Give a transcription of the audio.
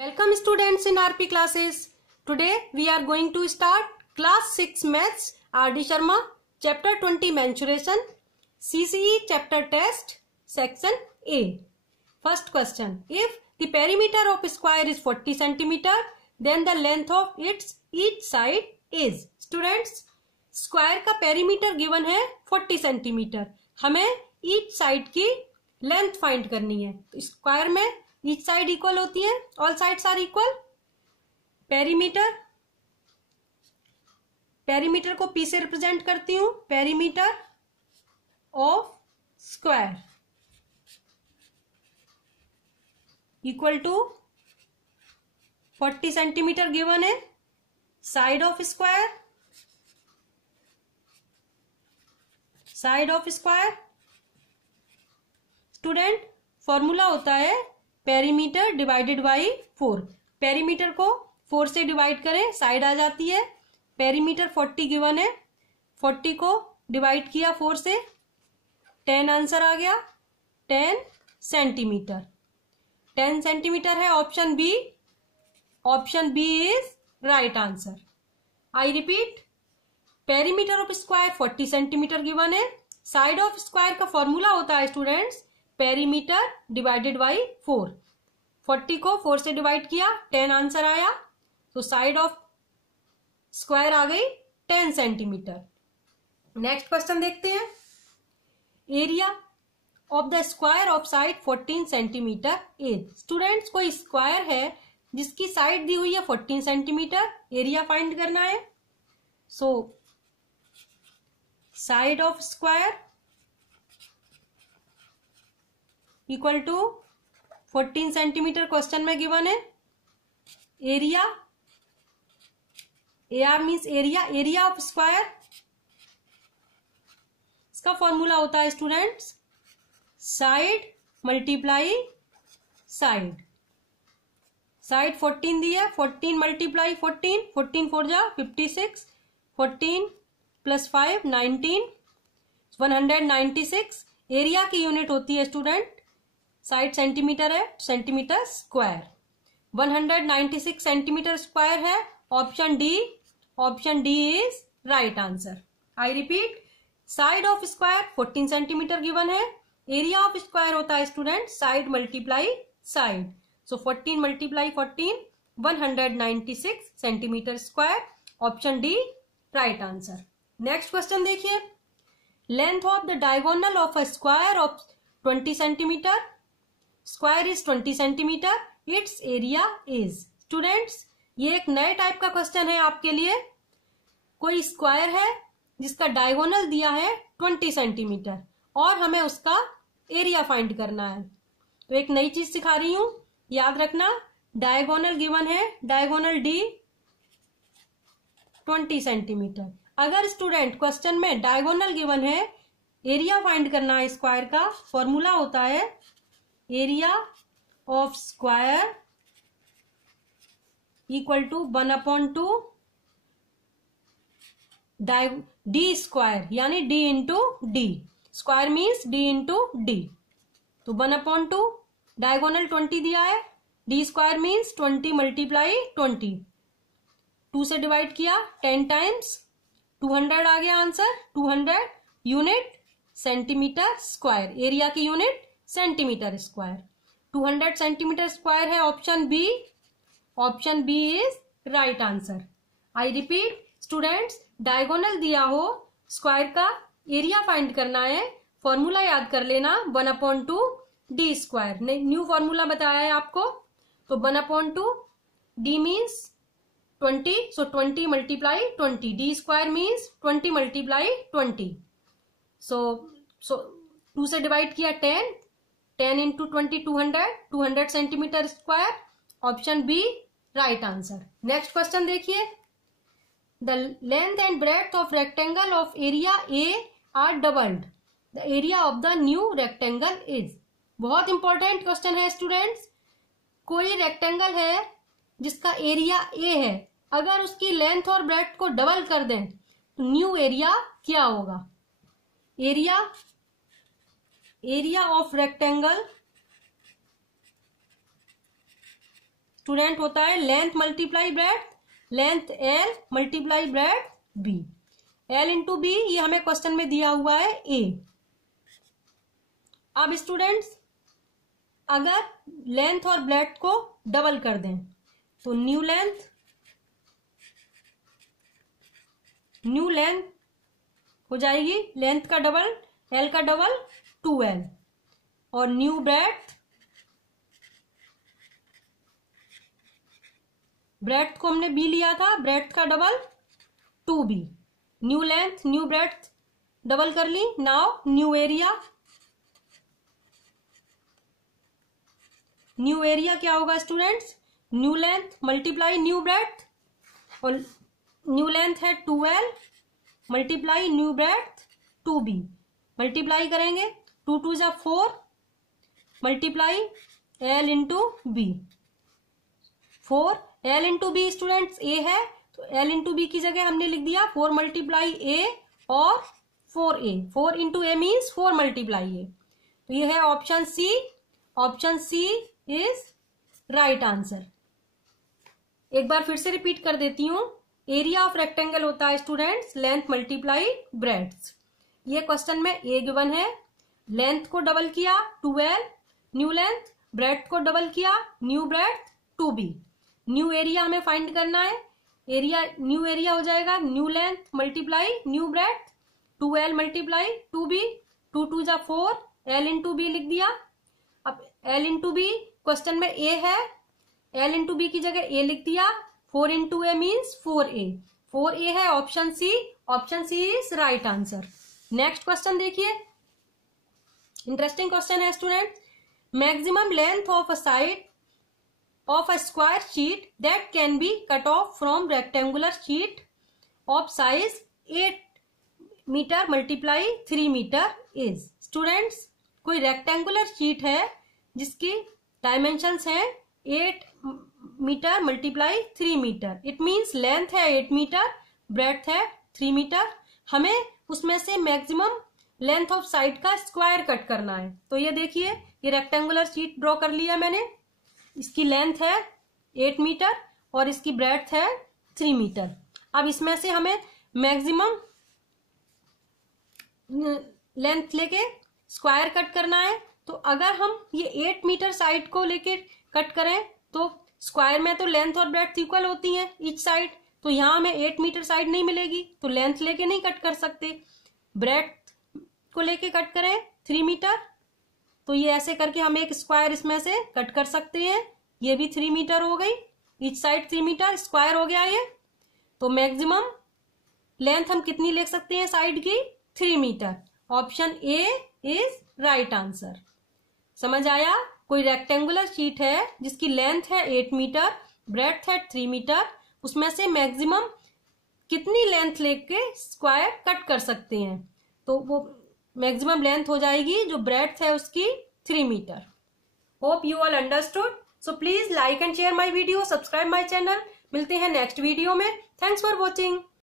Welcome students in RP classes. Today we are going to start class 6 maths RD Sharma chapter 20 mensuration CCE chapter test section A. First question, if the perimeter of square is 40 centimeter then the length of its each side is. Students, square का perimeter given है 40 centimetre, हमें each side की length find करनी है. तो square में each side equal होती है, all sides are equal. Perimeter को पी से रिप्रेजेंट करती हूं. Perimeter of square equal to 40 centimetre given है. Side of square, side of square student formula होता है पेरीमीटर डिवाइडेड बाई 4. पेरीमीटर को 4 से डिवाइड करें, साइड आ जाती है. पेरीमीटर 40 गिवन है, 40 को डिवाइड किया 4 से, 10 आंसर आ गया. 10 सेंटीमीटर, 10 सेंटीमीटर है option B. Option B is right answer. I repeat, perimeter of square 40 centimetre given है. साइड ऑफ स्क्वायर का फॉर्मूला होता है स्टूडेंट्स पेरीमीटर डिवाइडेड बाई 4. 40 को 4 से डिवाइड किया, 10 आंसर आया, तो साइड ऑफ स्क्वायर आ गई 10 सेंटीमीटर. नेक्स्ट क्वेश्चन देखते हैं. Area of the square of side 14 centimetre is. Students, कोई स्क्वायर है जिसकी साइड दी हुई है 14 सेंटीमीटर, एरिया फाइंड करना है. So side of square equal to 14 centimetre question में गिवन है. Area, AR means area, area of square. इसका फॉर्मूला होता है students side multiply side. Side 14 दी है, 14 मल्टीप्लाई 14, 14 4 जा 56, 14 प्लस 5 19, 196. एरिया की यूनिट होती है स्टूडेंट, साइड सेंटीमीटर है, सेंटीमीटर स्क्वायर. 196 सेंटीमीटर स्क्वायर है. Option D, option D is right answer. I repeat, side of square 14 centimetre given है. एरिया ऑफ स्क्वायर होता है student side multiply side. So 14 multiply 14, 196 centimetre square. Option D right answer. Next question देखिए. Length of the diagonal of a square of 20 centimetre. Square is 20 centimetre, it's area is. Students, ये एक नए type का question है आपके लिए. कोई square है जिसका डायगोनल दिया है 20 सेंटीमीटर और हमें उसका एरिया फाइंड करना है. तो एक नई चीज सिखा रही हूं, याद रखना. डायगोनल गिवन है, डायगोनल डी 20 सेंटीमीटर. अगर स्टूडेंट क्वेश्चन में डायगोनल गिवन है, एरिया फाइंड करना है स्क्वायर का, फॉर्मूला होता है area of square equal to 1/2 D square, यानी D into D. Square means D into D. तो 1/2 डायगोनल 20 दिया है, डी स्क्वायर मीन्स 20 मल्टीप्लाई 20, 2 से डिवाइड किया 10 टाइम्स, 200 आ गया answer. 200 unit centimetre square, area की unit centimetre square. 200 centimetre square है option B. Option B is right answer. I repeat students, diagonal दिया हो, स्क्वायर का एरिया फाइंड करना है, फॉर्मूला याद कर लेना 1/2 डी स्क्वायर. न्यू फॉर्मूला बताया है आपको. तो 1/2 D means 20, so 20 multiply 20, D square means 20 multiply 20. So 2 से डिवाइड किया 10, 10 into 20 200, 200 centimetre square. Option B right answer. Next question देखिए. The length and breadth of rectangle of area A are doubled. The area of the new rectangle is. बहुत important question है students. कोई rectangle है जिसका area A है, अगर उसकी length और ब्रेड्थ को डबल कर दें तो न्यू एरिया क्या होगा. एरिया ऑफ रेक्टेंगल स्टूडेंट होता है length multiply breadth, length L multiply breadth B. L into B ये हमें क्वेश्चन में दिया हुआ है ए। अब स्टूडेंट्स अगर लेंथ और ब्रेड्थ को डबल कर दें तो न्यू लेंथ हो जाएगी, लेंथ का डबल एल का डबल 2l, और न्यू ब्रेड्थ को हमने बी लिया था, ब्रेड्थ का double 2b। New length new breadth double कर ली। नाउ न्यू एरिया क्या होगा students? New length multiply new breadth, और न्यू लेंथ है 2l multiply new breadth 2b। Multiply करेंगे 2 2 जा 4 multiply l into B. 4 l into B students A है, तो l into B की जगह हमने लिख दिया 4 मल्टीप्लाई ए और 4a। 4 into A means 4 multiply A. तो ये है option C. Option C is right answer. एक बार फिर से रिपीट कर देती हूं। एरिया ऑफ रेक्टेंगल होता है स्टूडेंट्स लेंथ मल्टीप्लाई ब्रेड्थ। ये क्वेश्चन में ए गिवन है, लेंथ को डबल किया 2l न्यू लेंथ, ब्रेड्थ को डबल किया new breadth 2b। New area हमें फाइंड करना है। न्यू एरिया हो जाएगा new length multiply new breadth 2l multiply 2b। 2 2 जा 4 l इंटू बी लिख दिया। अब l इंटू बी क्वेश्चन में ए है, l इंटू बी की जगह ए लिख दिया। 4 into A means 4a। 4a है option C. Option C is right answer. Next question देखिए, इंटरेस्टिंग क्वेश्चन है student. Maximum length of a side of a square sheet that can be cut off from rectangular sheet of size 8 metre multiply 3 metre is. Students कोई rectangular sheet है जिसकी dimensions हैं 8 metre multiply 3 metre. It means length है 8 metre, breadth है 3 metre. हमें उसमें से maximum length of side का स्क्वायर कट करना है। तो ये देखिए, ये रेक्टेंगुलर शीट ड्रॉ कर लिया मैंने। इसकी लेंथ है 8 मीटर और इसकी ब्रेड्थ है 3 मीटर। अब इसमें से हमें मैक्सिमम लेंथ लेके स्क्वायर कट करना है। तो अगर हम ये 8 मीटर साइड को लेके कट करें तो स्क्वायर में तो लेंथ और ब्रेड्थ इक्वल होती हैं ईच साइड, तो यहाँ हमें 8 मीटर साइड नहीं मिलेगी, तो लेंथ लेके नहीं कट कर सकते। ब्रेड्थ को लेके कट करें 3 मीटर, तो ये ऐसे करके हम एक स्क्वायर इसमें से कट कर सकते हैं। ये भी 3 मीटर हो गई, ईच साइड 3 मीटर स्क्वायर हो गया ये। तो मैक्सिमम लेंथ हम कितनी ले सकते हैं साइड की? 3 metre. Option A is right answer. समझ आया? कोई रेक्टेंगुलर शीट है जिसकी लेंथ है 8 मीटर, ब्रेड्थ है 3 मीटर, उसमें से मैक्सिमम कितनी लेंथ लेके स्क्वायर कट कर सकते हैं? तो वो मैक्सिमम लेंथ हो जाएगी जो ब्रेड्थ है उसकी 3 metre. Hope you all understood. So please like and share my video, subscribe my channel. मिलते हैं नेक्स्ट वीडियो में। Thanks for watching.